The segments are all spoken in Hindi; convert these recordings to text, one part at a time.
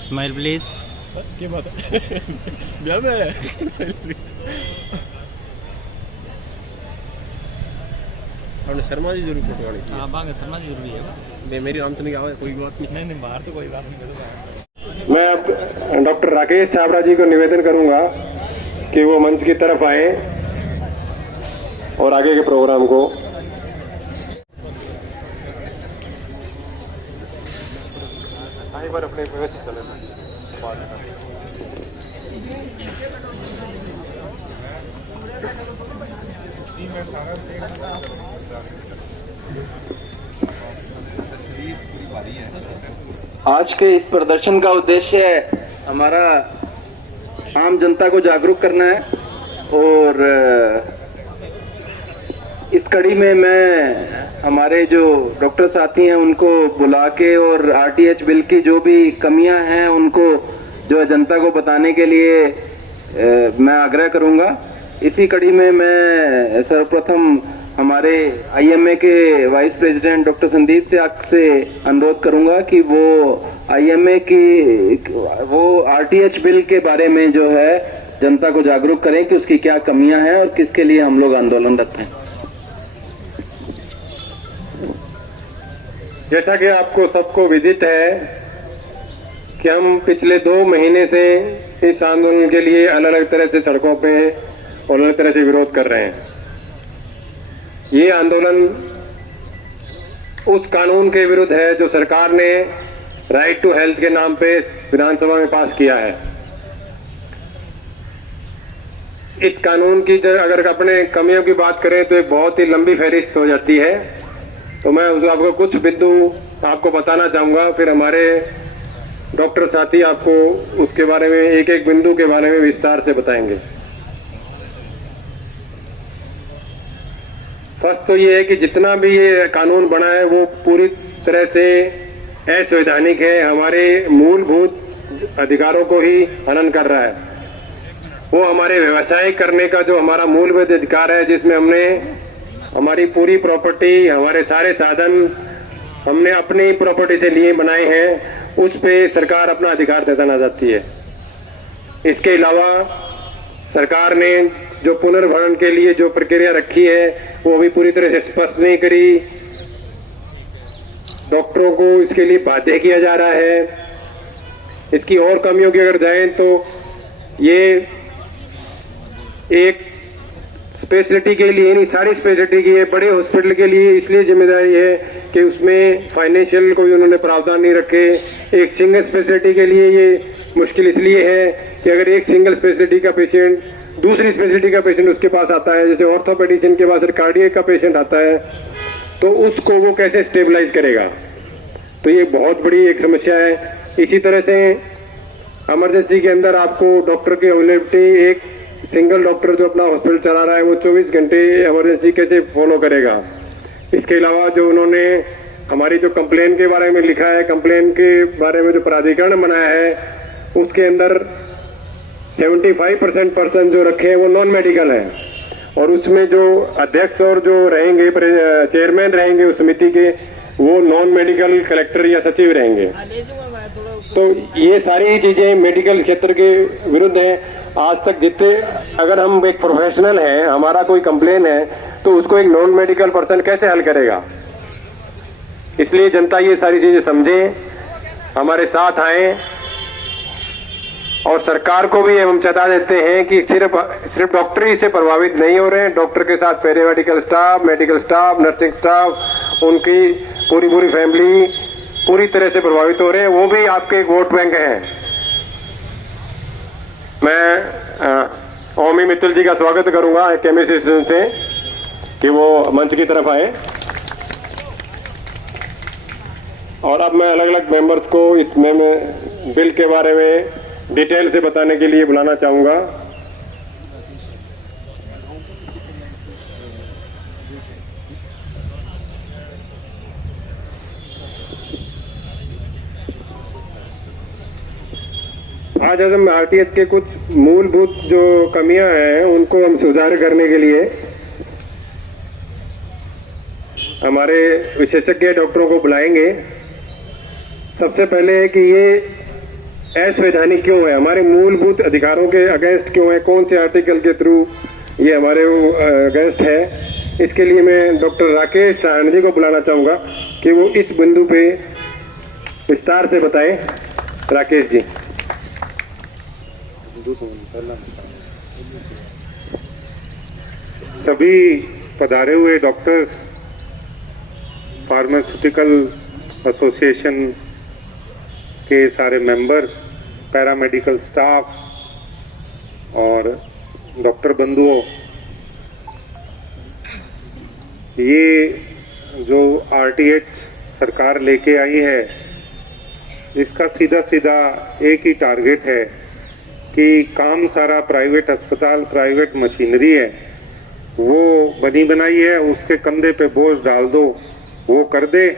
Smile please. क्या बात है? ब्याह में है? आपने शर्मा जी जरूर फोटो वाली थी। हाँ बांगे शर्मा जी जरूरी है। नहीं मेरी आम तो नहीं आवा, कोई बात नहीं। नहीं बाहर तो कोई बात नहीं। मैं अब डॉक्टर राकेश छाबड़ा जी को निवेदन करूंगा कि वो मंच की तरफ आए और आगे के प्रोग्राम को अपने व्यवस्थित चले। आज के इस प्रदर्शन का उद्देश्य हमारा आम जनता को जागरूक करना है और इस कड़ी में मैं हमारे जो डॉक्टर साथी हैं उनको बुला के और आरटीएच बिल की जो भी कमियां हैं उनको जो है जनता को बताने के लिए मैं आग्रह करूंगा। इसी कड़ी में मैं सर्वप्रथम हमारे आईएमए के वाइस प्रेसिडेंट डॉक्टर संदीप से आपसे अनुरोध करूंगा कि वो आईएमए की वो आरटीएच बिल के बारे में जो है जनता को जागरूक करें कि उसकी क्या कमियां हैं और किसके लिए हम लोग आंदोलनरत हैं। जैसा कि आपको सबको विदित है कि हम पिछले 2 महीने से इस आंदोलन के लिए अलग अलग तरह से सड़कों पे और अलग तरह से विरोध कर रहे हैं। ये आंदोलन उस कानून के विरुद्ध है जो सरकार ने राइट टू हेल्थ के नाम पे विधानसभा में पास किया है। इस कानून की अगर अपने कमियों की बात करें तो एक बहुत ही लंबी फहरिस्त हो जाती है, तो मैं आपको कुछ बिंदु आपको बताना चाहूंगा, फिर हमारे डॉक्टर साथी आपको उसके बारे में एक एक बिंदु के बारे में विस्तार से बताएंगे। फर्स्ट तो ये है कि जितना भी ये कानून बना है वो पूरी तरह से असंवैधानिक है, हमारे मूलभूत अधिकारों को ही हनन कर रहा है। वो हमारे व्यवसाय करने का जो हमारा मूलभूत अधिकार है, जिसमें हमने हमारी पूरी प्रॉपर्टी, हमारे सारे साधन हमने अपनी प्रॉपर्टी से लिए बनाए हैं, उस पे सरकार अपना अधिकार जताना चाहती है। इसके अलावा सरकार ने जो पुनर्भरण के लिए जो प्रक्रिया रखी है वो अभी पूरी तरह से स्पष्ट नहीं करी। डॉक्टरों को इसके लिए बाध्य किया जा रहा है। इसकी और कमियों की अगर जाएं तो ये एक स्पेशलिटी के लिए नहीं, सारी स्पेशलिटी की है। बड़े हॉस्पिटल के लिए इसलिए जिम्मेदारी है कि उसमें फाइनेंशियल कोई उन्होंने प्रावधान नहीं रखे। एक सिंगल स्पेशलिटी के लिए ये मुश्किल इसलिए है कि अगर एक सिंगल स्पेशलिटी का पेशेंट दूसरी स्पेशलिटी का पेशेंट उसके पास आता है, जैसे ऑर्थोपेडिशियन के पास कार्डियक का पेशेंट आता है, तो उसको वो कैसे स्टेबलाइज करेगा, तो ये बहुत बड़ी एक समस्या है। इसी तरह से इमरजेंसी के अंदर आपको डॉक्टर की अवेलेबिलिटी, एक सिंगल डॉक्टर जो अपना हॉस्पिटल चला रहा है वो 24 घंटे इमरजेंसी कैसे फॉलो करेगा। इसके अलावा जो उन्होंने हमारी जो कंप्लेन के बारे में लिखा है, कंप्लेन के बारे में जो प्राधिकरण बनाया है, उसके अंदर 75% पर्सन जो रखे हैं वो नॉन मेडिकल है, और उसमें जो अध्यक्ष और जो रहेंगे चेयरमैन रहेंगे उस समिति के, वो नॉन मेडिकल कलेक्टर या सचिव रहेंगे। तो ये सारी चीजें मेडिकल क्षेत्र के विरुद्ध है। आज तक जितने, अगर हम एक प्रोफेशनल है, हमारा कोई कंप्लेन है, तो उसको एक नॉन मेडिकल पर्सन कैसे हल करेगा। इसलिए जनता ये सारी चीजें समझे, हमारे साथ आए, और सरकार को भी हम चेता देते हैं कि सिर्फ डॉक्टर ही से प्रभावित नहीं हो रहे हैं। डॉक्टर के साथ paramedical staff, medical staff, nursing staff, उनकी पूरी फैमिली पूरी तरह से प्रभावित हो रहे हैं। वो भी आपके एक वोट बैंक हैं। मैं ओमी मित्तल जी का स्वागत करूंगा केमिस्ट एसोसिएशन से कि वो मंच की तरफ आए, और अब मैं अलग अलग मेंबर्स को इस बिल के बारे में डिटेल से बताने के लिए बुलाना चाहूंगा। आज हम आरटीएच के कुछ मूलभूत जो कमियां हैं उनको हम सुधार करने के लिए हमारे विशेषज्ञ डॉक्टरों को बुलाएंगे। सबसे पहले है कि ये असंवैधानिक क्यों है, हमारे मूलभूत अधिकारों के अगेंस्ट क्यों है, कौन से आर्टिकल के थ्रू ये हमारे अगेंस्ट है। इसके लिए मैं डॉक्टर राकेश साहनी जी को बुलाना चाहूँगा कि वो इस बिंदु पे विस्तार से बताएं। राकेश जी। सभी पधारे हुए डॉक्टर्स, फार्मास्यूटिकल एसोसिएशन के सारे मेंबर्स, पैरामेडिकल स्टाफ और डॉक्टर बंधुओं, ये जो आरटीएच सरकार लेके आई है, इसका सीधा सीधा एक ही टारगेट है कि काम सारा प्राइवेट अस्पताल, प्राइवेट मशीनरी है, वो बनी बनाई है, उसके कंधे पे बोझ डाल दो, वो कर दे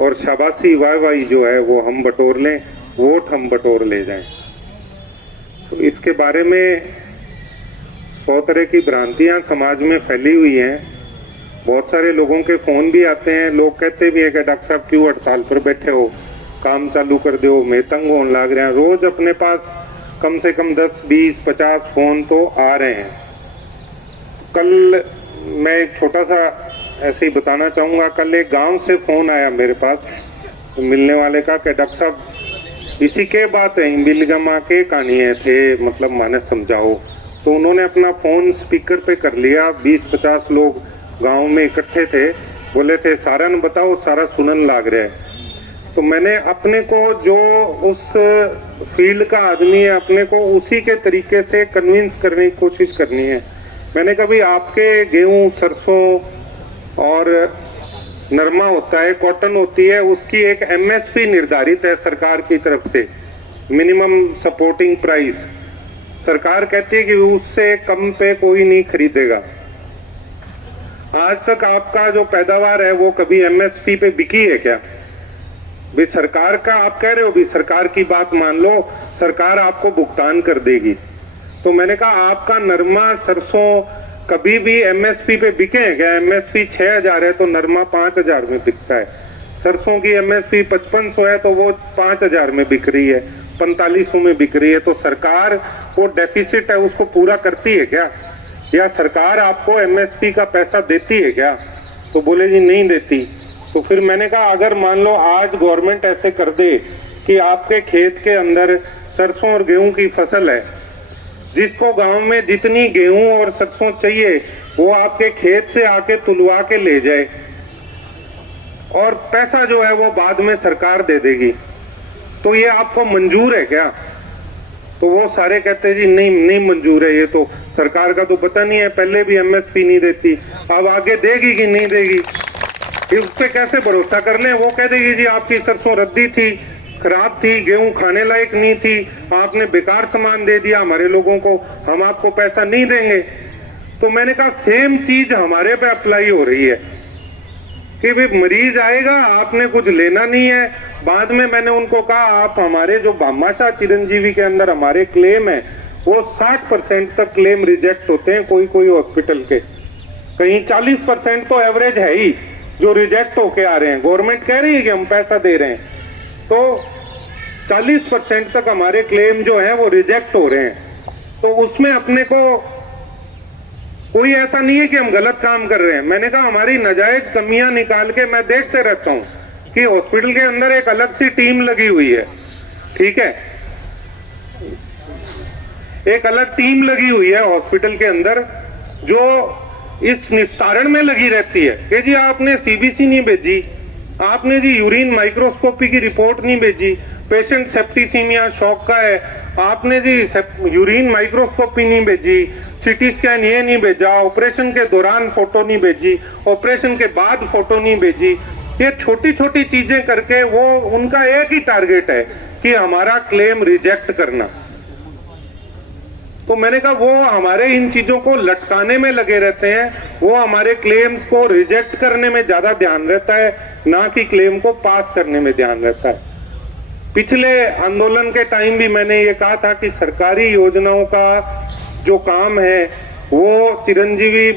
और शाबाशी वाहवाही जो है वो हम बटोर लें, वोट हम बटोर ले जाएं। तो इसके बारे में 100 तरह की भ्रांतियां समाज में फैली हुई हैं। बहुत सारे लोगों के फोन भी आते हैं, लोग कहते भी है कि डॉक्टर साहब क्यों हड़ताल पर बैठे हो, काम चालू कर दो, मैं तंग होने लग रहे हैं। रोज अपने पास कम से कम 10, 20, 50 फोन तो आ रहे हैं। कल मैं एक छोटा सा ऐसे ही बताना चाहूँगा, कल एक गांव से फ़ोन आया मेरे पास मिलने वाले का कि डॉक्टर साहब इसी के बात है, बिलगमा के कहानी है थे, मतलब माने समझाओ। तो उन्होंने अपना फ़ोन स्पीकर पे कर लिया, 20-50 लोग गांव में इकट्ठे थे, बोले थे सारा न बताओ, सारा सुनन लाग रहा है। तो मैंने अपने को, जो उस फील्ड का आदमी है, अपने को उसी के तरीके से कन्विंस करने की कोशिश करनी है। मैंने कभी आपके गेहूँ, सरसों और नरमा होता है, कॉटन होती है, उसकी एक एमएसपी निर्धारित है सरकार की तरफ से, मिनिमम सपोर्टिंग प्राइस। सरकार कहती है कि उससे कम पे कोई नहीं खरीदेगा। आज तक आपका जो पैदावार है वो कभी एमएसपी पे बिकी है क्या? भी सरकार का आप कह रहे हो, भी सरकार की बात मान लो, सरकार आपको भुगतान कर देगी। तो मैंने कहा आपका नरमा, सरसों कभी भी एमएसपी पे बिके हैं क्या? एमएसपी 6000 है तो नरमा 5000 में बिकता है। सरसों की एमएसपी 5500 है तो वो 5000 में बिक रही है, 4500 में बिक रही है। तो सरकार वो डेफिसिट है उसको पूरा करती है क्या? या सरकार आपको एमएसपी का पैसा देती है क्या? तो बोले जी नहीं देती। तो फिर मैंने कहा अगर मान लो आज गवर्नमेंट ऐसे कर दे कि आपके खेत के अंदर सरसों और गेहूं की फसल है, जिसको गांव में जितनी गेहूं और सरसों चाहिए वो आपके खेत से आके तुलवा के ले जाए और पैसा जो है वो बाद में सरकार दे देगी, तो ये आपको मंजूर है क्या? तो वो सारे कहते जी नहीं मंजूर है, ये तो सरकार का तो पता नहीं है, पहले भी एमएसपी नहीं देती, अब आगे देगी कि नहीं देगी, उस पे कैसे भरोसा कर लें? वो कह देगी जी आपकी सरसों रद्दी थी, खराब थी, गेहूं खाने लायक नहीं थी, आपने बेकार सामान दे दिया हमारे लोगों को, हम आपको पैसा नहीं देंगे। तो मैंने कहा सेम चीज हमारे पे अप्लाई हो रही है कि भी मरीज आएगा, आपने कुछ लेना नहीं है। बाद में मैंने उनको कहा आप हमारे जो भामाशाह चिरंजीवी के अंदर हमारे क्लेम है वो 60% तक क्लेम रिजेक्ट होते हैं, कोई हॉस्पिटल के, कहीं 40% तो एवरेज है ही जो रिजेक्ट होके आ रहे हैं। गवर्नमेंट कह रही है कि हम पैसा दे रहे हैं, तो 40% तक हमारे क्लेम जो है वो रिजेक्ट हो रहे हैं। तो उसमें अपने को कोई ऐसा नहीं है कि हम गलत काम कर रहे हैं। मैंने कहा हमारी नाजायज कमियां निकाल के मैं देखते रहता हूं कि हॉस्पिटल के अंदर एक अलग सी टीम लगी हुई है, ठीक है, एक अलग टीम लगी हुई है हॉस्पिटल के अंदर जो इस निस्तारण में लगी रहती है कि जी आपने सीबीसी नहीं भेजी, आपने जी यूरिन माइक्रोस्कोपी की रिपोर्ट नहीं भेजी, पेशेंट सेप्टिसीमिया शॉक का है, आपने जी यूरिन माइक्रोस्कोपी नहीं भेजी, सीटी स्कैन ये नहीं भेजा, ऑपरेशन के दौरान फोटो नहीं भेजी, ऑपरेशन के बाद फोटो नहीं भेजी। ये छोटी छोटी चीजें करके वो उनका एक ही टारगेट है कि हमारा क्लेम रिजेक्ट करना। तो मैंने कहा वो हमारे इन चीजों को लटकाने में लगे रहते हैं, वो हमारे क्लेम्स को रिजेक्ट करने में ज्यादा ध्यान रहता है, ना कि क्लेम को पास करने में ध्यान रहता है। पिछले आंदोलन के टाइम भी मैंने ये कहा था कि सरकारी योजनाओं का जो काम है वो चिरंजीवी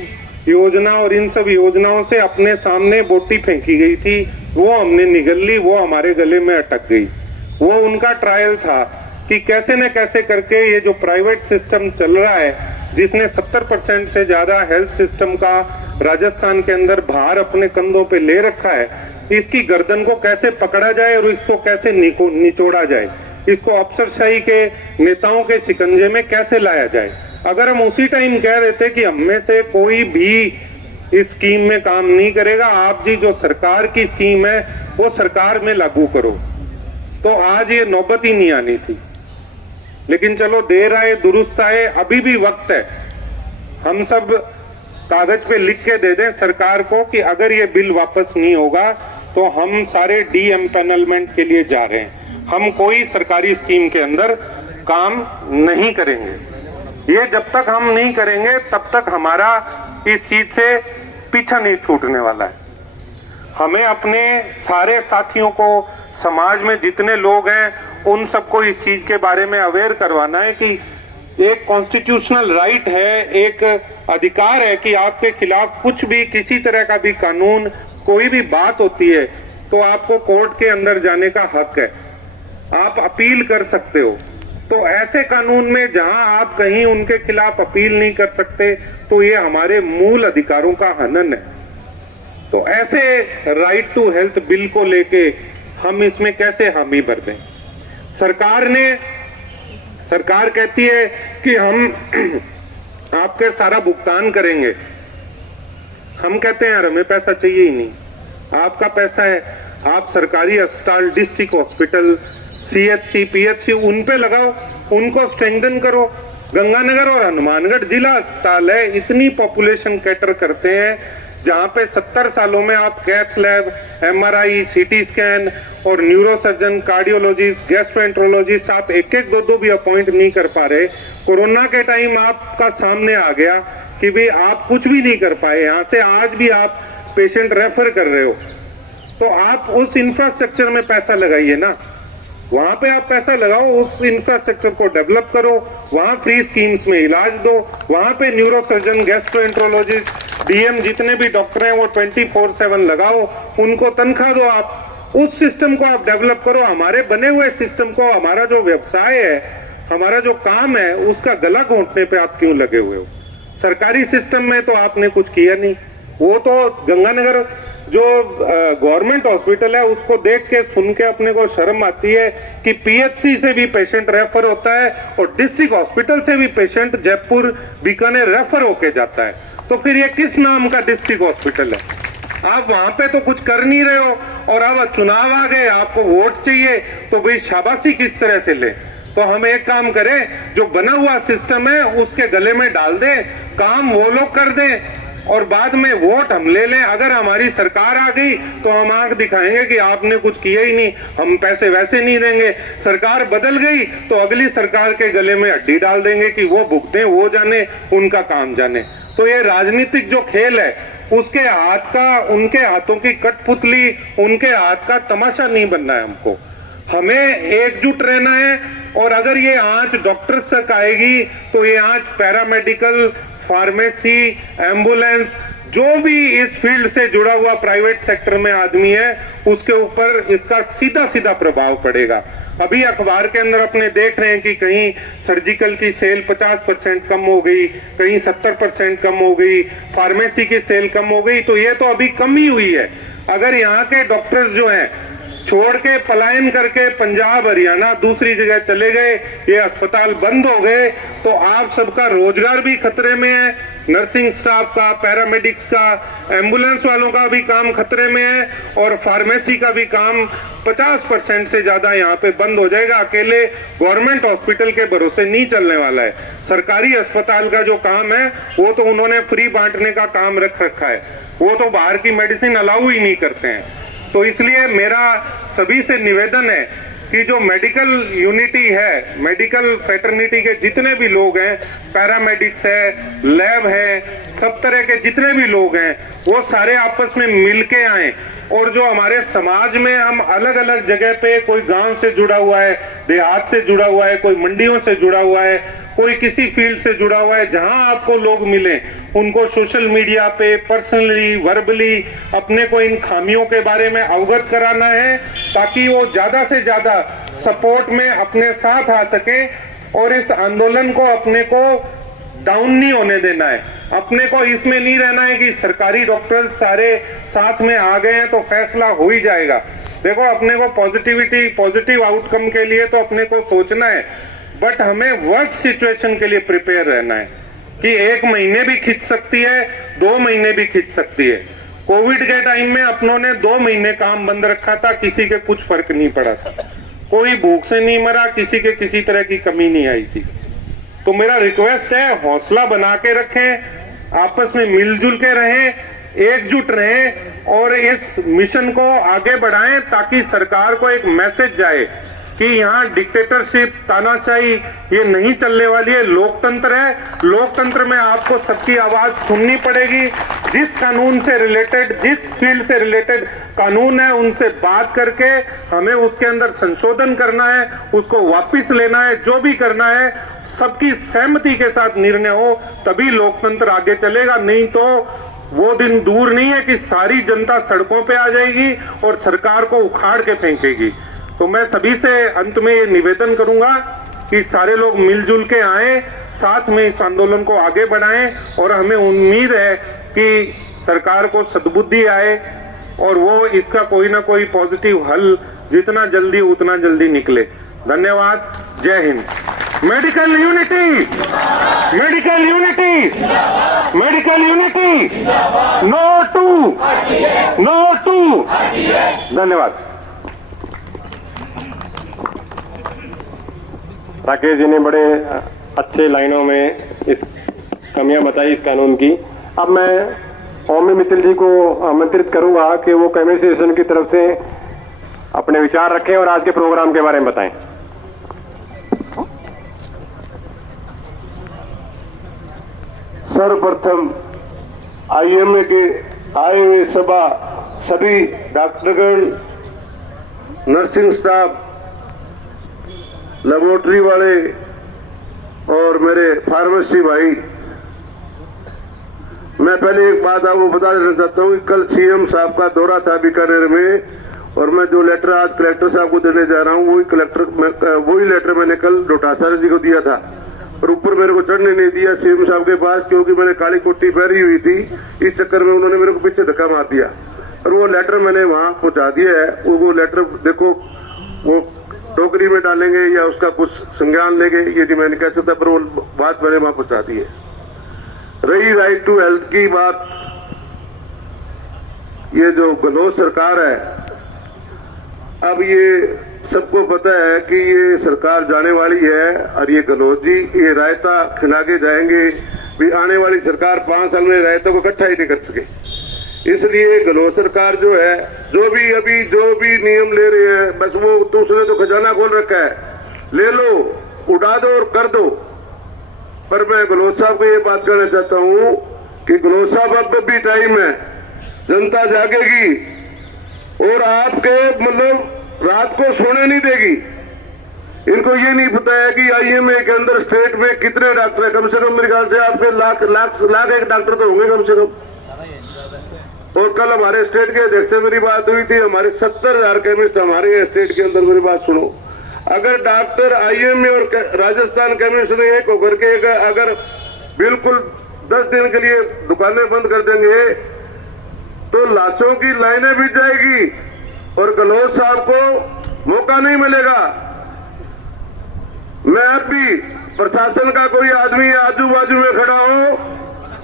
योजना और इन सब योजनाओं से अपने सामने बोटी फेंकी गई थी, वो हमने निगल ली, वो हमारे गले में अटक गई। वो उनका ट्रायल था कि कैसे न कैसे करके ये जो प्राइवेट सिस्टम चल रहा है, जिसने 70% से ज्यादा हेल्थ सिस्टम का राजस्थान के अंदर भार अपने कंधों पे ले रखा है, इसकी गर्दन को कैसे पकड़ा जाए और इसको कैसे निचोड़ा जाए, इसको अफसरशाही के नेताओं के शिकंजे में कैसे लाया जाए। अगर हम उसी टाइम कह देते कि हम में से कोई भी इस स्कीम में काम नहीं करेगा, आप जी जो सरकार की स्कीम है वो सरकार में लागू करो, तो आज ये नौबत ही नहीं आनी थी। लेकिन चलो देर आए दुरुस्त आए, अभी भी वक्त है। हम सब कागज पे लिख के दे दें सरकार को कि अगर ये बिल वापस नहीं होगा तो हम सारे डी-एम्पैनलमेंट के लिए जा रहे हैं, हम कोई सरकारी स्कीम के अंदर काम नहीं करेंगे। ये जब तक हम नहीं करेंगे तब तक हमारा इस चीज से पीछा नहीं छूटने वाला है। हमें अपने सारे साथियों को, समाज में जितने लोग हैं, उन सबको इस चीज के बारे में अवेयर करवाना है कि एक कॉन्स्टिट्यूशनल राइट है, एक अधिकार है कि आपके खिलाफ कुछ भी, किसी तरह का भी कानून, कोई भी बात होती है तो आपको कोर्ट के अंदर जाने का हक है, आप अपील कर सकते हो। तो ऐसे कानून में जहां आप कहीं उनके खिलाफ अपील नहीं कर सकते तो ये हमारे मूल अधिकारों का हनन है। तो ऐसे राइट टू हेल्थ बिल को लेके हम इसमें कैसे हामी भर दें? सरकार कहती है कि हम आपके सारा भुगतान करेंगे। हम कहते हैं यार हमें पैसा चाहिए ही नहीं, आपका पैसा है, आप सरकारी अस्पताल, डिस्ट्रिक्ट हॉस्पिटल, CHC, PHC उन पे लगाओ, उनको स्ट्रेंथन करो। गंगानगर और हनुमानगढ़ जिला अस्पताल है, इतनी पॉपुलेशन कैटर करते हैं, जहां पे 70 सालों में आप cath lab, MRI, CT scan और न्यूरोसर्जन, कार्डियोलॉजिस्ट, गैस्ट्रोएंट्रोलॉजिस्ट आप एक दो भी अपॉइंट नहीं कर पा रहे। कोरोना के टाइम आपका सामने आ गया कि भाई आप कुछ भी नहीं कर पाए, यहाँ से आज भी आप पेशेंट रेफर कर रहे हो, तो आप उस इंफ्रास्ट्रक्चर में पैसा लगाइए ना, वहां पे आप पैसा लगाओ, उस इंफ्रास्ट्रक्चर को डेवलप करो, वहां फ्री स्कीम्स में इलाज दो, वहां पे न्यूरोसर्जन, गैस्ट्रोएंट्रोलॉजिस्ट, DM जितने भी डॉक्टर हैं वो 24/7 लगाओ, उनको तनख्वाह दो, आप उस सिस्टम को आप डेवलप करो। हमारे बने हुए सिस्टम को, हमारा जो व्यवसाय है, हमारा जो काम है, उसका गला घोंटने पे आप क्यों लगे हुए हो? सरकारी सिस्टम में तो आपने कुछ किया नहीं। वो तो गंगानगर जो गवर्नमेंट हॉस्पिटल है उसको देख के सुन के अपने को शर्म आती है कि PHC से भी पेशेंट रेफर होता है और डिस्ट्रिक्ट हॉस्पिटल से भी पेशेंट जयपुर, बीकानेर रेफर होके जाता है। तो फिर ये किस नाम का डिस्ट्रिक्ट हॉस्पिटल है? आप वहां पे तो कुछ कर नहीं रहे हो और अब चुनाव आ गए, आपको वोट चाहिए, तो भाई शाबाशी किस तरह से ले? तो हम एक काम करें, जो बना हुआ सिस्टम है उसके गले में डाल दें, काम वो लोग कर दें और बाद में वोट हम ले लें। अगर हमारी सरकार आ गई तो हम आंख दिखाएंगे कि आपने कुछ किया ही नहीं, हम पैसे वैसे नहीं देंगे। सरकार बदल गई तो अगली सरकार के गले में हड्डी डाल देंगे कि वो भुगतें, वो जाने, उनका काम जाने। तो ये राजनीतिक जो खेल है, उसके हाथ का, उनके हाथों की कठपुतली, उनके हाथ का तमाशा नहीं बनना है हमको। हमें एकजुट रहना है और अगर ये आंच डॉक्टर तक आएगी तो ये आंच पैरामेडिकल, फार्मेसी, एम्बुलेंस, जो भी इस फील्ड से जुड़ा हुआ प्राइवेट सेक्टर में आदमी है, उसके ऊपर इसका सीधा सीधा प्रभाव पड़ेगा। अभी अखबार के अंदर अपने देख रहे हैं कि कहीं सर्जिकल की सेल 50% कम हो गई, कहीं 70% कम हो गई, फार्मेसी की सेल कम हो गई। तो ये तो अभी कम ही हुई है। अगर यहाँ के डॉक्टर्स जो हैं छोड़ के पलायन करके पंजाब, हरियाणा, दूसरी जगह चले गए, ये अस्पताल बंद हो गए, तो आप सबका रोजगार भी खतरे में है, नर्सिंग स्टाफ का, पैरामेडिक्स का, एम्बुलेंस वालों का भी काम खतरे में है और फार्मेसी का भी काम 50% से ज्यादा यहाँ पे बंद हो जाएगा। अकेले गवर्नमेंट हॉस्पिटल के भरोसे नहीं चलने वाला है। सरकारी अस्पताल का जो काम है वो तो उन्होंने फ्री बांटने का काम रख रखा है, वो तो बाहर की मेडिसिन अलाउ ही नहीं करते हैं। तो इसलिए मेरा सभी से निवेदन है कि जो मेडिकल यूनिटी है, मेडिकल फ्रेटर्निटी के जितने भी लोग हैं, पैरामेडिक्स है, लैब है, सब तरह के जितने भी लोग हैं, वो सारे आपस में मिलके आए। और जो हमारे समाज में हम अलग अलग जगह पे, कोई गांव से जुड़ा हुआ है, देहात से जुड़ा हुआ है, कोई मंडियों से जुड़ा हुआ है, कोई किसी फील्ड से जुड़ा हुआ है, जहां आपको लोग मिले उनको सोशल मीडिया पे पर्सनली, वर्बली अपने को इन खामियों के बारे में अवगत कराना है, ताकि वो ज्यादा से ज्यादा सपोर्ट में अपने साथ आ सके और इस आंदोलन को अपने को डाउन नहीं होने देना है। अपने को इसमें नहीं रहना है कि सरकारी डॉक्टर सारे साथ में आ गए हैं तो फैसला हो ही जाएगा। देखो, अपने को पॉजिटिव आउटकम के लिए तो अपने को सोचना है, बट हमें वर्स्ट सिचुएशन के लिए प्रिपेयर रहना है कि 1 महीने भी खिंच सकती है, 2 महीने भी खिंच सकती है। कोविड के टाइम में अपनों ने 2 महीने काम बंद रखा था, किसी के कुछ फर्क नहीं पड़ा था, कोई भूख से नहीं मरा, किसी के किसी तरह की कमी नहीं आई थी। तो मेरा रिक्वेस्ट है, हौसला बना के रखें, आपस में मिलजुल के रहें, एकजुट रहें और इस मिशन को आगे बढ़ाएं ताकि सरकार को एक मैसेज जाए कि यहाँ डिक्टेटरशिप, तानाशाही ये नहीं चलने वाली है। लोकतंत्र है, लोकतंत्र में आपको सबकी आवाज सुननी पड़ेगी। जिस कानून से रिलेटेड, जिस फील्ड से रिलेटेड कानून है, उनसे बात करके हमें उसके अंदर संशोधन करना है, उसको वापस लेना है। जो भी करना है सबकी सहमति के साथ निर्णय हो, तभी लोकतंत्र आगे चलेगा। नहीं तो वो दिन दूर नहीं है कि सारी जनता सड़कों पे आ जाएगी और सरकार को उखाड़ के फेंकेगी। तो मैं सभी से अंत में ये निवेदन करूंगा कि सारे लोग मिलजुल के आए, साथ में इस आंदोलन को आगे बढ़ाएं और हमें उम्मीद है कि सरकार को सद्बुद्धि आए और वो इसका कोई ना कोई पॉजिटिव हल जितना जल्दी उतना जल्दी निकले। धन्यवाद। जय Hind. Medical unity, medical unity, medical unity, no to. धन्यवाद। राकेश जी ने बड़े अच्छे लाइनों में इस कमियां बताई इस कानून की। अब मैं ओमी मित्तल जी को आमंत्रित करूंगा कि वो केमिस्ट एसोसिएशन की तरफ से अपने विचार रखें और आज के प्रोग्राम के बारे में बताएं। सर्वप्रथम आईएमए के आए हुए सभी डॉक्टरगण, नर्सिंग स्टाफ, लेबोरेटरी वाले और मेरे फार्मेसी भाई, मैं पहले एक बात आपको बता देना चाहता हूँ कि कल सीएम साहब का दौरा था बीकानेर में और मैं जो लेटर आज कलेक्टर साहब को देने जा रहा हूँ वही लेटर मैंने कल डोटासरा जी को दिया था और ऊपर मेरे को चढ़ने नहीं दिया सीएम साहब के पास, क्योंकि मैंने काली कोटी पहनी हुई थी। इस चक्कर में उन्होंने मेरे को पीछे धक्का मार दिया और वो लेटर मैंने वहां पहुंचा दिया है। वो लेटर देखो, वो टोकरी में डालेंगे या उसका कुछ संज्ञान लेंगे ये नहीं मैं नहीं कह सकता, पर वो बात मैंने वहां पहुंचा दी है। रही राइट टू हेल्थ की बात, ये जो गहलोत सरकार है, अब ये सबको पता है कि ये सरकार जाने वाली है और ये गहलोत जी ये रायता खिला के जाएंगे भी। आने वाली सरकार 5 साल में रायतों को इकट्ठा ही नहीं कर सके, इसलिए गहलोत सरकार जो है जो भी नियम ले रहे हैं, बस वो दूसरे तो खजाना खोल रखा है, ले लो, उड़ा दो और कर दो। पर मैं गहलोत साहब को ये बात कहना चाहता हूँ कि गहलोत साहब अब भी टाइम है, जनता जागेगी और आपके मतलब रात को सोने नहीं देगी। इनको ये नहीं पता है कि आईएमए के अंदर स्टेट में कितने डॉक्टर है, कम से कम मेरे ख्याल से आपके लाख एक डॉक्टर तो होंगे कम से कम। और कल हमारे स्टेट के अध्यक्ष से मेरी बात हुई थी, हमारे 70,000 केमिस्ट हमारे स्टेट के अंदर। मेरी बात सुनो, अगर डॉक्टर आईएमए और राजस्थान केमिस्ट ने एक होकर के अगर बिल्कुल 10 दिन के लिए दुकानें बंद कर देंगे तो लाशों की लाइनें भी जाएगी और गहलोत साहब को मौका नहीं मिलेगा। मैं अब भी प्रशासन का कोई आदमी आजू बाजू में खड़ा हो,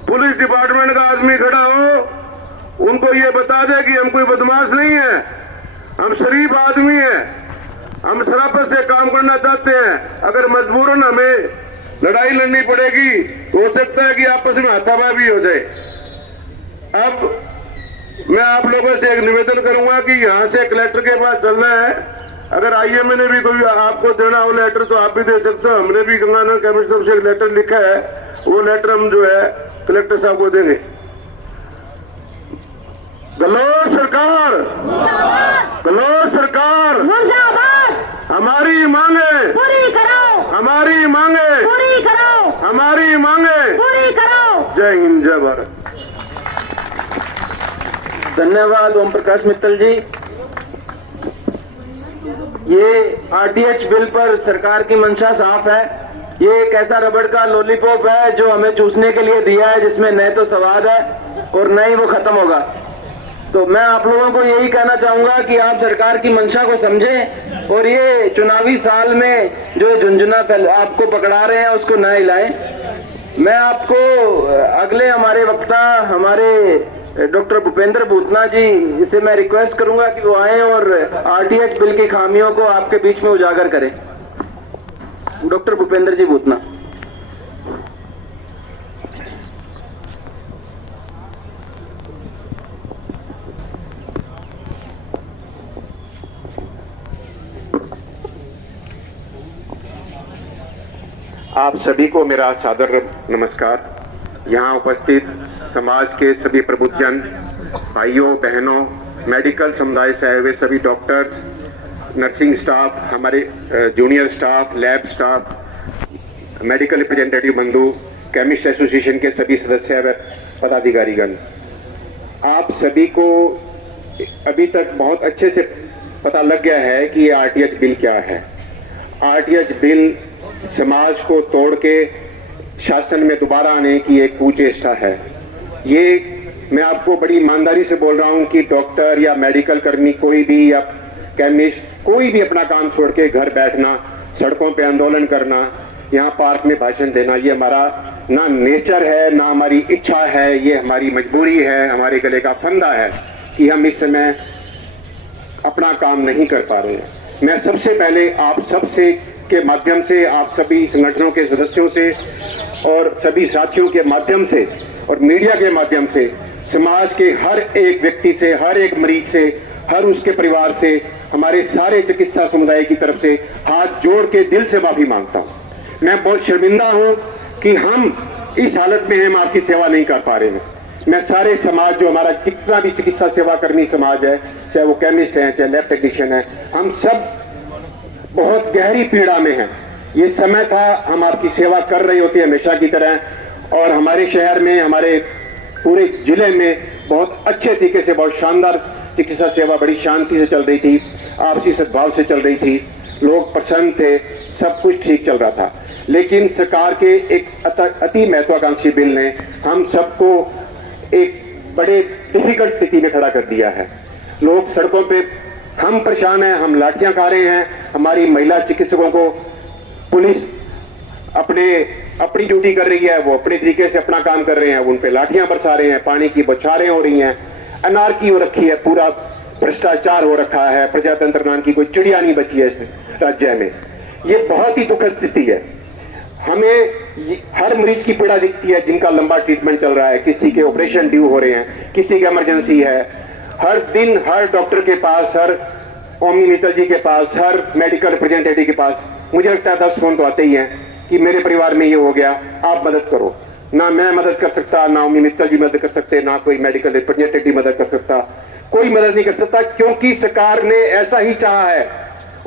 पुलिस डिपार्टमेंट का आदमी खड़ा हो, उनको ये बता दे कि हम कोई बदमाश नहीं है, हम शरीफ आदमी हैं, हम शराफत से काम करना चाहते हैं। अगर मजबूरन हमें लड़ाई लड़नी पड़ेगी तो हो सकता है कि आपस में हाथापाई भी हो जाए। अब मैं आप लोगों से एक निवेदन करूंगा कि यहाँ से कलेक्टर के पास चलना है। अगर आईएमए ने भी कोई आपको देना हो लेटर तो आप भी दे सकते हो। हमने भी गंगानगर केमिस्ट तरफ से एक लेटर लिखा है, वो लेटर हम जो है कलेक्टर साहब को देंगे। गहलोत सरकार, गहलोत सरकार, हमारी मांगे पूरी करो, हमारी मांगे पूरी करो, हमारी मांगे पूरी करो। जय हिंद, जय भारत। धन्यवाद ओम प्रकाश मित्तल जी। ये आरटीएच बिल पर सरकार की मंशा साफ है। ये एक ऐसा रबड़ का लॉलीपॉप है जो हमें चूसने के लिए दिया है, जिसमें न तो स्वाद है और न ही वो खत्म होगा। तो मैं आप लोगों को यही कहना चाहूंगा कि आप सरकार की मंशा को समझें और ये चुनावी साल में जो ये झुंझुना आपको पकड़ा रहे हैं उसको न हिलाएं। मैं आपको अगले हमारे वक्ता हमारे डॉक्टर भूपेंद्र भूतना जी से मैं रिक्वेस्ट करूंगा कि वो आए और आरटीएच बिल की खामियों को आपके बीच में उजागर करें। डॉक्टर भूपेंद्र जी भूतना। आप सभी को मेरा सादर नमस्कार। यहाँ उपस्थित समाज के सभी प्रबुद्धजन, भाइयों बहनों, मेडिकल समुदाय से आए हुए सभी डॉक्टर्स, नर्सिंग स्टाफ, हमारे junior staff, lab staff, medical representative बंधु, केमिस्ट एसोसिएशन के सभी सदस्य व पदाधिकारीगण, आप सभी को अभी तक बहुत अच्छे से पता लग गया है कि ये आरटीएच बिल क्या है। आरटीएच बिल समाज को तोड़ के शासन में दोबारा आने की एक कुचेष्टा है। ये मैं आपको बड़ी ईमानदारी से बोल रहा हूँ कि डॉक्टर या मेडिकल कर्मी कोई भी या केमिस्ट कोई भी अपना काम छोड़ के घर बैठना, सड़कों पे आंदोलन करना, यहाँ पार्क में भाषण देना, ये हमारा ना नेचर है ना हमारी इच्छा है, ये हमारी मजबूरी है, हमारे गले का फंदा है कि हम इस समय अपना काम नहीं कर पा रहे हैं। मैं सबसे पहले आप सबसे के माध्यम से, आप सभी संगठनों के सदस्यों से और सभी साथियों के माध्यम से और मीडिया के माध्यम से समाज के हर एक व्यक्ति से, हर एक मरीज से, हर उसके परिवार से, हमारे सारे चिकित्सा समुदाय की तरफ से हाथ जोड़ के दिल से माफी मांगता हूँ। मैं बहुत शर्मिंदा हूँ कि हम इस हालत में हम आपकी सेवा नहीं कर पा रहे हैं। मैं सारे समाज, जो हमारा जितना भी चिकित्सा सेवा कर्मी समाज है, चाहे वो केमिस्ट है, चाहे लैब टेक्नीशियन है, हम सब बहुत गहरी पीड़ा में हैं। ये समय था हम आपकी सेवा कर रहे होते हमेशा की तरह, और हमारे शहर में, हमारे पूरे जिले में बहुत अच्छे तरीके से, बहुत शानदार चिकित्सा सेवा बड़ी शांति से चल रही थी, आपसी सद्भाव से चल रही थी, लोग प्रसन्न थे, सब कुछ ठीक चल रहा था। लेकिन सरकार के एक अति महत्वाकांक्षी बिल ने हम सबको एक बड़े डिफिकल्ट स्थिति में खड़ा कर दिया है। लोग सड़कों पे, हम परेशान हैं, हम लाठियां खा रहे हैं, हमारी महिला चिकित्सकों को पुलिस अपनी ड्यूटी कर रही है, वो अपने तरीके से अपना काम कर रहे हैं, उन पे लाठियां बरसा रहे हैं, पानी की बौछारें हो रही हैं, अनारकी हो रखी है, पूरा भ्रष्टाचार हो रखा है, प्रजातंत्र नाम की कोई चिड़िया नहीं बची है इस राज्य में। ये बहुत ही दुखद स्थिति है। हमें हर मरीज की पीड़ा दिखती है जिनका लंबा ट्रीटमेंट चल रहा है, किसी के ऑपरेशन ड्यू हो रहे हैं, किसी की इमरजेंसी है। हर दिन हर डॉक्टर के पास, हर ओमी मित्तल जी के पास, हर मेडिकल रिप्रेजेंटेटिव के पास मुझे लगता है 10 फोन तो आते ही हैं कि मेरे परिवार में ये हो गया, आप मदद करो। ना मैं मदद कर सकता, ना ओमी मित्तल जी मदद कर सकते, ना कोई मेडिकल रिप्रेजेंटेटिव मदद कर सकता, कोई मदद नहीं कर सकता, क्योंकि सरकार ने ऐसा ही चाहा है।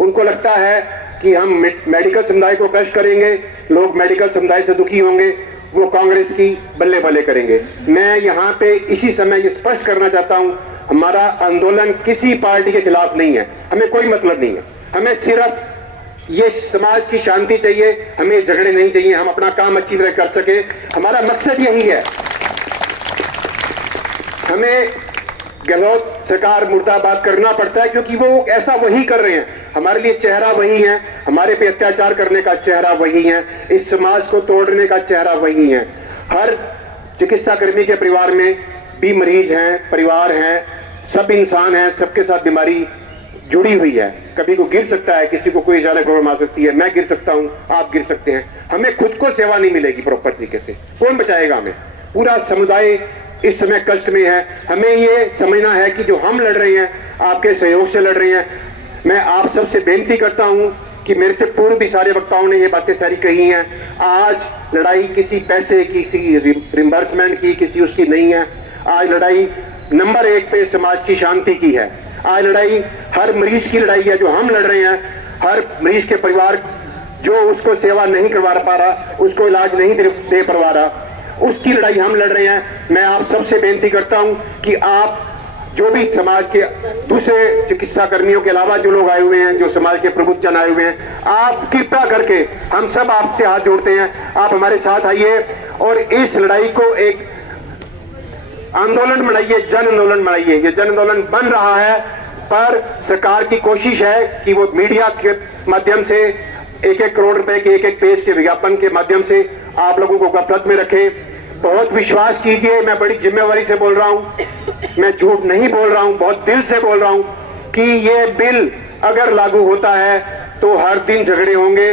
उनको लगता है कि हम मेडिकल समुदाय को कष्ट करेंगे, लोग मेडिकल समुदाय से दुखी होंगे, वो कांग्रेस की बल्ले बल्ले करेंगे। मैं यहाँ पे इसी समय ये स्पष्ट करना चाहता हूँ, हमारा आंदोलन किसी पार्टी के खिलाफ नहीं है, हमें कोई मतलब नहीं है। हमें सिर्फ ये समाज की शांति चाहिए, हमें झगड़े नहीं चाहिए, हम अपना काम अच्छी तरह कर सके, हमारा मकसद यही है। हमें गहलोत सरकार मुर्दाबाद करना पड़ता है क्योंकि वो ऐसा वही कर रहे हैं, हमारे लिए चेहरा वही है, हमारे पे अत्याचार करने का चेहरा वही है, इस समाज को तोड़ने का चेहरा वही है। हर चिकित्सा कर्मी के परिवार में भी मरीज हैं, परिवार हैं, सब इंसान हैं, सबके साथ बीमारी जुड़ी हुई है। कभी को गिर सकता है, किसी को कोई ज्यादा प्रॉब्लम आ सकती है, मैं गिर सकता हूं, आप गिर सकते हैं, हमें खुद को सेवा नहीं मिलेगी प्रॉपर तरीके से, कौन बचाएगा हमें? पूरा समुदाय इस समय कष्ट में है। हमें ये समझना है कि जो हम लड़ रहे हैं आपके सहयोग से लड़ रहे हैं। मैं आप सबसे बेनती करता हूं कि मेरे से पूर्व भी सारे वक्ताओं ने ये बातें सारी कही हैं, आज लड़ाई किसी पैसे की, किसी रिम्बर्समेंट की, किसी उसकी नहीं है। आज लड़ाई नंबर 1 पे समाज की शांति की है। आज लड़ाई हर मरीज की लड़ाई है जो हम लड़ रहे हैं। हर मरीज के परिवार जो उसको सेवा नहीं करवा पा रहा, उसको इलाज नहीं दे पा रहा, उसकी लड़ाई हम लड़ रहे हैं। मैं आप सबसे बेनती करता हूं कि आप जो भी समाज के दूसरे चिकित्सा कर्मियों के अलावा जो लोग आए हुए हैं, जो समाज के प्रबुद्धजन आए हुए हैं, आप कृपया करके हम सब आपसे हाथ जोड़ते हैं, आप हमारे साथ आइए और इस लड़ाई को एक आंदोलन बनाइए, जन आंदोलन बनाइए। ये जन आंदोलन बन रहा है, पर सरकार की कोशिश है कि वो मीडिया के माध्यम से 1-1 करोड़ रुपए के एक पेज के विज्ञापन के माध्यम से आप लोगों को गफलत में रखे। बहुत विश्वास कीजिए, मैं बड़ी जिम्मेवारी से बोल रहा हूं, मैं झूठ नहीं बोल रहा हूं, बहुत दिल से बोल रहा हूं कि ये बिल अगर लागू होता है तो हर दिन झगड़े होंगे,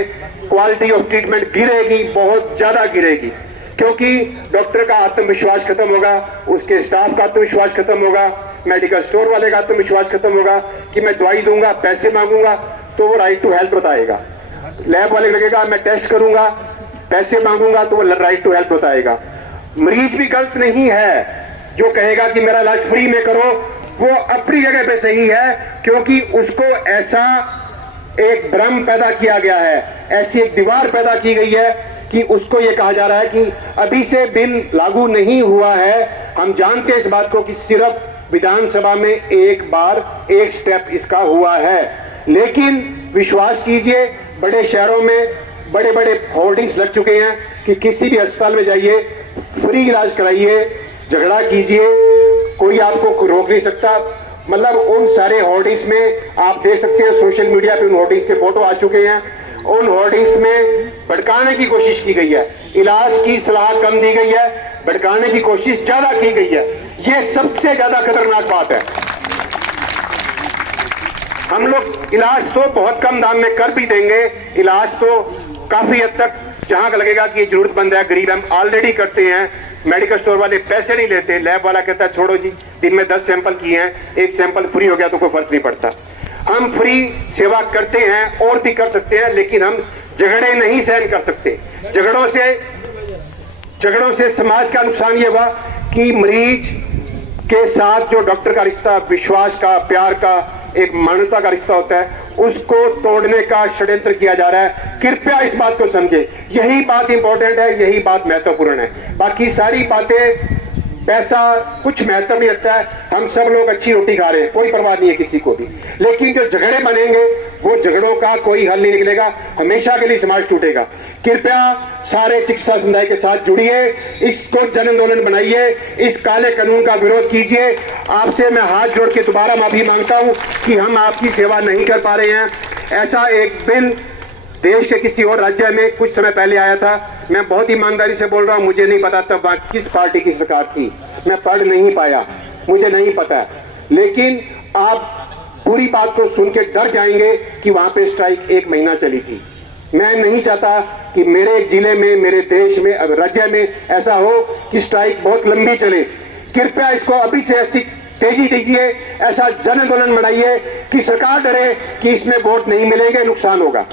क्वालिटी ऑफ ट्रीटमेंट गिरेगी, बहुत ज्यादा गिरेगी, क्योंकि डॉक्टर का आत्मविश्वास खत्म होगा, उसके स्टाफ का आत्मविश्वास खत्म होगा, मेडिकल स्टोर वाले का आत्मविश्वास खत्म होगा कि मैं दवाई दूंगा, पैसे मांगूंगा तो वो राइट टू हेल्थ बताएगा। लैब वाले लगेगा मैं टेस्ट करूंगा, पैसे मांगूंगा तो वो राइट टू हेल्थ बताएगा। मरीज भी गलत नहीं है जो कहेगा कि मेरा इलाज फ्री में करो, वो अपनी जगह पे सही है, क्योंकि उसको ऐसा एक भ्रम पैदा किया गया है, ऐसी एक दीवार पैदा की गई है कि उसको ये कहा जा रहा है कि अभी से बिल लागू नहीं हुआ है। हम जानते हैं इस बात को कि सिर्फ विधानसभा में एक बार एक स्टेप इसका हुआ है, लेकिन विश्वास कीजिए बड़े शहरों में बड़े बड़े होर्डिंग्स लग चुके हैं कि किसी भी अस्पताल में जाइए, फ्री इलाज कराइए, झगड़ा कीजिए, कोई आपको रोक नहीं सकता। मतलब उन सारे होर्डिंग्स में आप देख सकते हैं, सोशल मीडिया पे उन होर्डिंग्स के फोटो आ चुके हैं। उन होर्डिंग्स में भड़काने की कोशिश की गई है, इलाज की सलाह कम दी गई है, भड़काने की कोशिश ज्यादा की गई है। ये सबसे ज्यादा खतरनाक बात है। हम लोग इलाज तो बहुत कम दाम में कर भी देंगे, इलाज तो काफी हद तक जहां का लगेगा कि ये जरूरतमंद है, गरीब हम ऑलरेडी करते हैं। मेडिकल स्टोर वाले पैसे नहीं लेते, लैब वाला कहता है छोड़ो जी, दिन में 10 सैंपल किए हैं, एक सैंपल फ्री हो गया तो कोई फर्क नहीं पड़ता। हम फ्री सेवा करते हैं और भी कर सकते हैं, लेकिन हम झगड़े नहीं सहन कर सकते। झगड़ों से समाज का नुकसान ये हुआ कि मरीज के साथ जो डॉक्टर का रिश्ता, विश्वास का, प्यार का, एक मानवता का रिश्ता होता है, उसको तोड़ने का षड्यंत्र किया जा रहा है। कृपया इस बात को समझे, यही बात इंपॉर्टेंट है, यही बात महत्वपूर्ण है। बाकी सारी बातें, पैसा कुछ महत्व नहीं रखता है। हम सब लोग अच्छी रोटी खा रहे हैं, कोई परवाह नहीं है किसी को भी, लेकिन जो झगड़े बनेंगे वो झगड़ों का कोई हल नहीं निकलेगा, हमेशा के लिए समाज टूटेगा। कृपया सारे चिकित्सा समुदाय के साथ जुड़िए, इसको जन आंदोलन बनाइए, इस काले कानून का विरोध कीजिए। आपसे मैं हाथ जोड़ के दोबारा माफी मांगता हूं कि हम आपकी सेवा नहीं कर पा रहे हैं। ऐसा एक बिल देश के किसी और राज्य में कुछ समय पहले आया था, मैं बहुत ईमानदारी से बोल रहा हूं, मुझे नहीं पता तब किस पार्टी की सरकार थी, मैं पढ़ नहीं पाया, मुझे नहीं पता, लेकिन आप पूरी बात को सुन के डर जाएंगे कि वहां पे स्ट्राइक 1 महीना चली थी। मैं नहीं चाहता कि मेरे जिले में, मेरे देश में, राज्य में ऐसा हो कि स्ट्राइक बहुत लंबी चले। कृपया इसको अभी से ऐसी तेजी दीजिए, ऐसा जन आंदोलन बनाइए कि सरकार डरे कि इसमें वोट नहीं मिलेंगे, नुकसान होगा।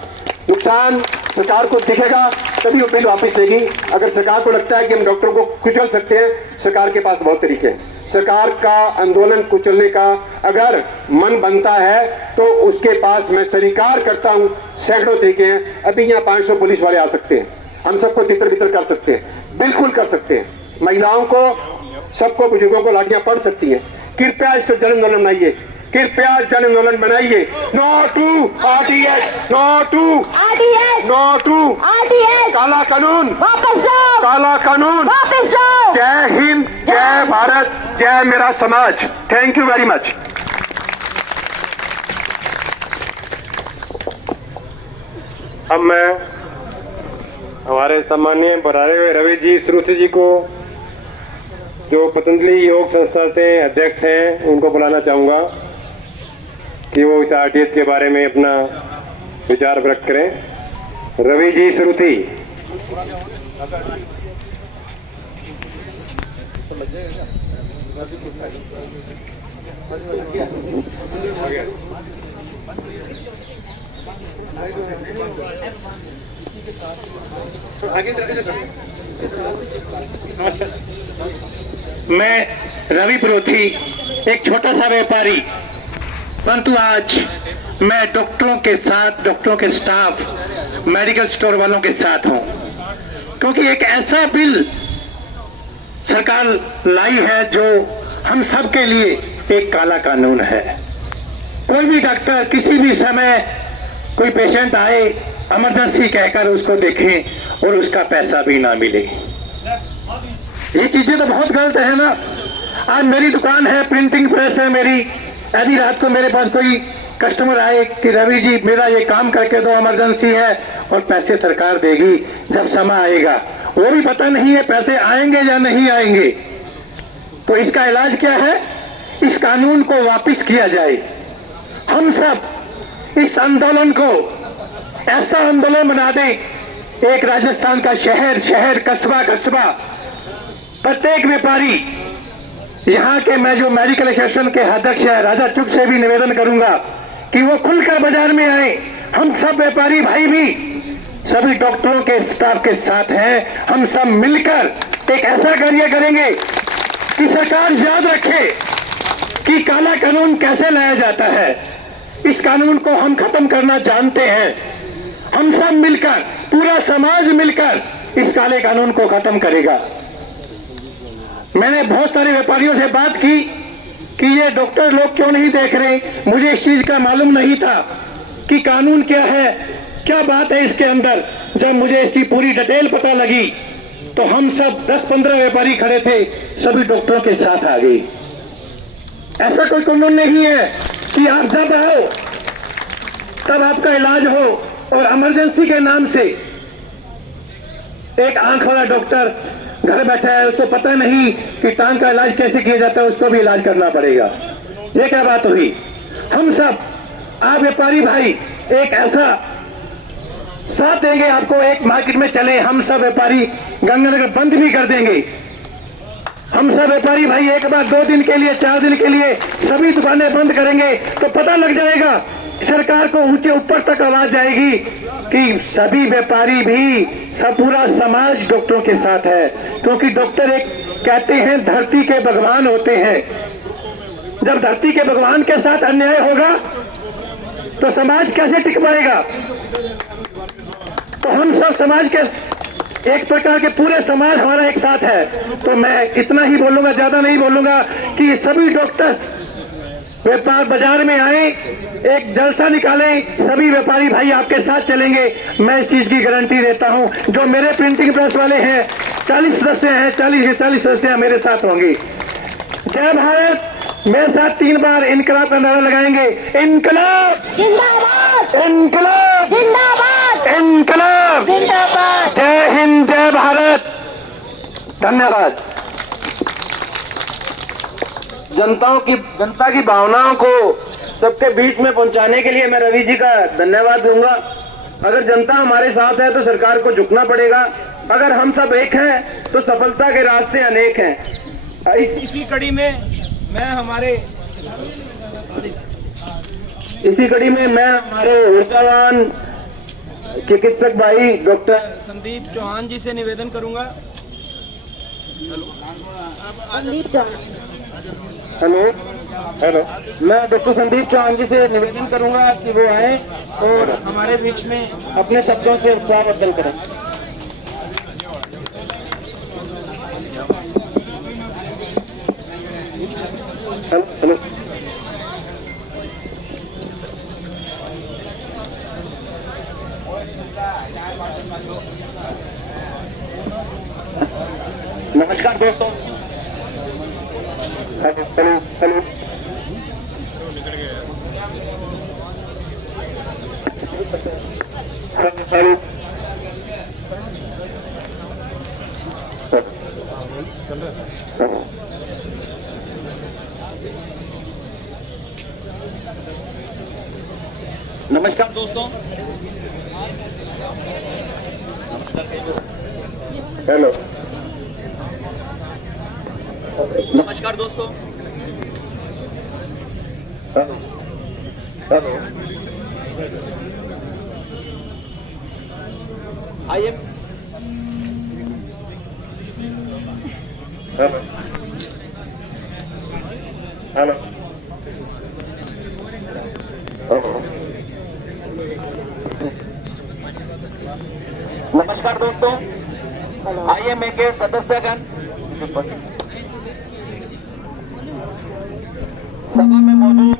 नुकसान सरकार को दिखेगा तभी वो बिल वापस लेगी। अगर सरकार को लगता है कि हम डॉक्टरों को कुचल सकते हैं, सरकार के पास बहुत तरीके हैं। सरकार का आंदोलन कुचलने का अगर मन बनता है तो उसके पास, मैं स्वीकार करता हूं, सैकड़ों तरीके हैं। अभी यहाँ 500 पुलिस वाले आ सकते हैं, हम सबको तितर बितर कर सकते हैं, बिल्कुल कर सकते हैं। महिलाओं को, सबको, बुजुर्गों को लाठियां पड़ सकती हैं। कृपया इसको जन आंदोलन बनाइए, कृपया जन आंदोलन बनाइए। No to RTS, no to RTS, no to RTS, काला कानून वापस लो, काला कानून वापस लो। जय हिंद, जय भारत, जय मेरा समाज। Thank you very much. अब मैं हमारे सम्मानीय बरारे रवि जी श्रुति जी को, जो पतंजलि योग संस्था से अध्यक्ष हैं, उनको बुलाना चाहूंगा कि वो इस आरटीएस के बारे में अपना विचार व्यक्त करें। रवि जी श्रुति। मैं रवि पुरोहित, एक छोटा सा व्यापारी, परंतु आज मैं डॉक्टरों के साथ, डॉक्टरों के स्टाफ, मेडिकल स्टोर वालों के साथ हूं, क्योंकि एक ऐसा बिल सरकार लाई है जो हम सब के लिए एक काला कानून है। कोई भी डॉक्टर किसी भी समय कोई पेशेंट आए, इमरजेंसी कहकर उसको देखें और उसका पैसा भी ना मिले। ये चीजें तो बहुत गलत है ना। आज मेरी दुकान है, प्रिंटिंग प्रेस है मेरी, यदि रात को मेरे पास कोई कस्टमर आए कि रवि जी मेरा ये काम करके दो, इमरजेंसी है, और पैसे सरकार देगी जब समय आएगा, वो भी पता नहीं है पैसे आएंगे या नहीं आएंगे। तो इसका इलाज क्या है? इस कानून को वापस किया जाए। हम सब इस आंदोलन को ऐसा आंदोलन बना दें, एक राजस्थान का शहर शहर, कस्बा कस्बा, प्रत्येक व्यापारी, यहाँ के मैं जो मेडिकल एसोसिएशन के अध्यक्ष है राजा चुग से भी निवेदन करूंगा कि वो खुलकर बाजार में आए। हम सब व्यापारी भाई भी सभी डॉक्टरों के स्टाफ के साथ हैं। हम सब मिलकर एक ऐसा कार्य करेंगे कि सरकार याद रखे कि काला कानून कैसे लाया जाता है। इस कानून को हम खत्म करना जानते हैं। हम सब मिलकर, पूरा समाज मिलकर इस काले कानून को खत्म करेगा। मैंने बहुत सारे व्यापारियों से बात की कि ये डॉक्टर लोग क्यों नहीं देख रहे। मुझे इस चीज का मालूम नहीं था कि कानून क्या है, क्या बात है इसके अंदर। जब मुझे इसकी पूरी डिटेल पता लगी तो हम सब 10-15 व्यापारी खड़े थे, सभी डॉक्टरों के साथ आ गए। ऐसा कोई कानून नहीं है कि आप जब आओ तब आपका इलाज हो, और इमरजेंसी के नाम से एक आंख वाला डॉक्टर घर बैठा है, उसको पता नहीं कि टांग का इलाज कैसे किया जाता है, उसको भी इलाज करना पड़ेगा। ये क्या बात हुई? हम सब, आप व्यापारी भाई, एक ऐसा साथ देंगे आपको, एक मार्केट में चले। हम सब व्यापारी गंगानगर बंद भी कर देंगे। हम सब व्यापारी भाई एक बार 2 दिन के लिए, 4 दिन के लिए सभी दुकानें बंद करेंगे तो पता लग जाएगा, सरकार को ऊंचे ऊपर तक आवाज जाएगी कि सभी व्यापारी भी, सब पूरा समाज डॉक्टरों के साथ है। क्योंकि डॉक्टर एक कहते हैं धरती के भगवान होते हैं। जब धरती के भगवान के साथ अन्याय होगा तो समाज कैसे टिक पाएगा? तो हम सब समाज के एक प्रकार के पूरे समाज हमारा एक साथ है। तो मैं इतना ही बोलूंगा, ज्यादा नहीं बोलूंगा, कि सभी डॉक्टर्स व्यापार बाजार में आए, एक जलसा निकालें, सभी व्यापारी भाई आपके साथ चलेंगे। मैं इस चीज की गारंटी देता हूं। जो मेरे प्रिंटिंग प्रेस वाले हैं, 40 सदस्य हैं, 40 सदस्य मेरे साथ होंगे। जय भारत। मेरे साथ 3 बार इनकलाब का नारा लगाएंगे। इनकलाब जिंदाबाद, इनकलाब जिंदाबाद, इनकलाब जिंदाबाद। जय हिंद, जय भारत। धन्यवाद। जनता की भावनाओं को सबके बीच में पहुंचाने के लिए मैं रवि जी का धन्यवाद दूंगा। अगर जनता हमारे साथ है तो सरकार को झुकना पड़ेगा। अगर हम सब एक हैं तो सफलता के रास्ते अनेक हैं। इसी कड़ी में मैं हमारे ऊर्जावान चिकित्सक भाई डॉक्टर संदीप चौहान जी से निवेदन करूंगा। हेलो, मैं डॉक्टर संदीप चौहान जी से निवेदन करूंगा कि वो आए और हमारे बीच में अपने शब्दों से उत्साहवर्धन करें। हेलो, नमस्कार दोस्तों। हेलो हेलो हेलो, हेलो, नमस्कार दोस्तों। हेलो, नमस्कार दोस्तों। Hello, hello, I am hello, hello, नमस्कार दोस्तों। IMA के सदस्यगण, सभा में मौजूद